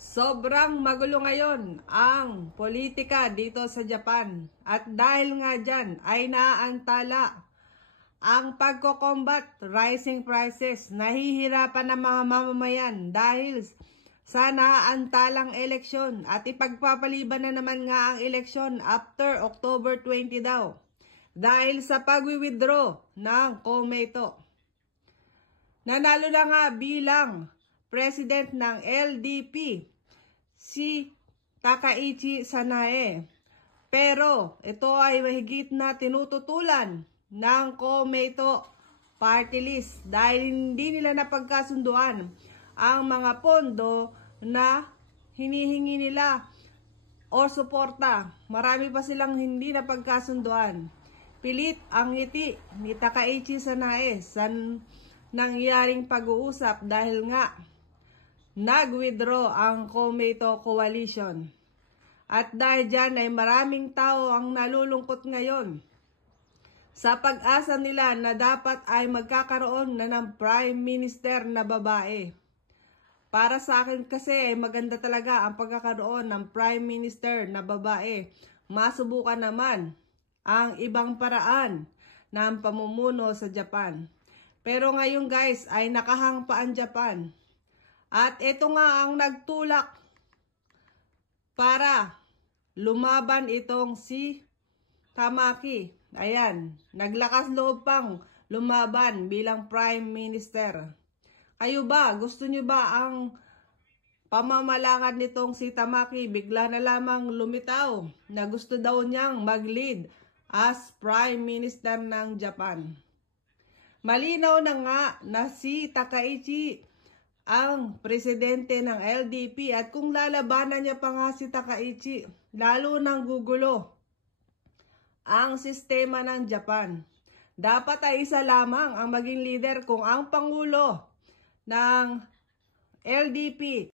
Sobrang magulo ngayon ang politika dito sa Japan. At dahil nga dyan ay naaantala ang pagko-combat rising prices. Nahihirapan ng mga mamamayan dahil sa naaantalang eleksyon. At ipagpapaliban na naman nga ang eleksyon after October 20 daw. Dahil sa pag-withdraw ng Komeito. Nanalo na nga bilang President ng LDP, si Takaichi Sanae. Pero ito ay mahigit na tinututulan ng Komeito Party List dahil hindi nila napagkasunduan ang mga pondo na hinihingi nila o suporta. Marami pa silang hindi napagkasunduan. Pilit ang ngiti ni Takaichi Sanae sa nangyaring pag-uusap dahil nga nag-withdraw ang Komeito Coalition. At dahil dyan ay maraming tao ang nalulungkot ngayon sa pag-asa nila na dapat ay magkakaroon na ng Prime Minister na babae. Para sa akin kasi ay maganda talaga ang pagkakaroon ng Prime Minister na babae. Masubukan naman ang ibang paraan ng pamumuno sa Japan. Pero ngayon guys ay nakahang pa ang Japan. At ito nga ang nagtulak para lumaban itong si Tamaki. Ayan, naglakas loob pang lumaban bilang Prime Minister. Kayo ba, gusto nyo ba ang pamamalakad nitong si Tamaki? Bigla na lamang lumitaw na gusto daw niyang mag-lead as Prime Minister ng Japan. Malinaw na nga na si Takaichi ang presidente ng LDP at kung lalabanan niya pa nga si Takaichi, lalo nang gugulo ang sistema ng Japan. Dapat ay isa lamang ang maging leader kung ang pangulo ng LDP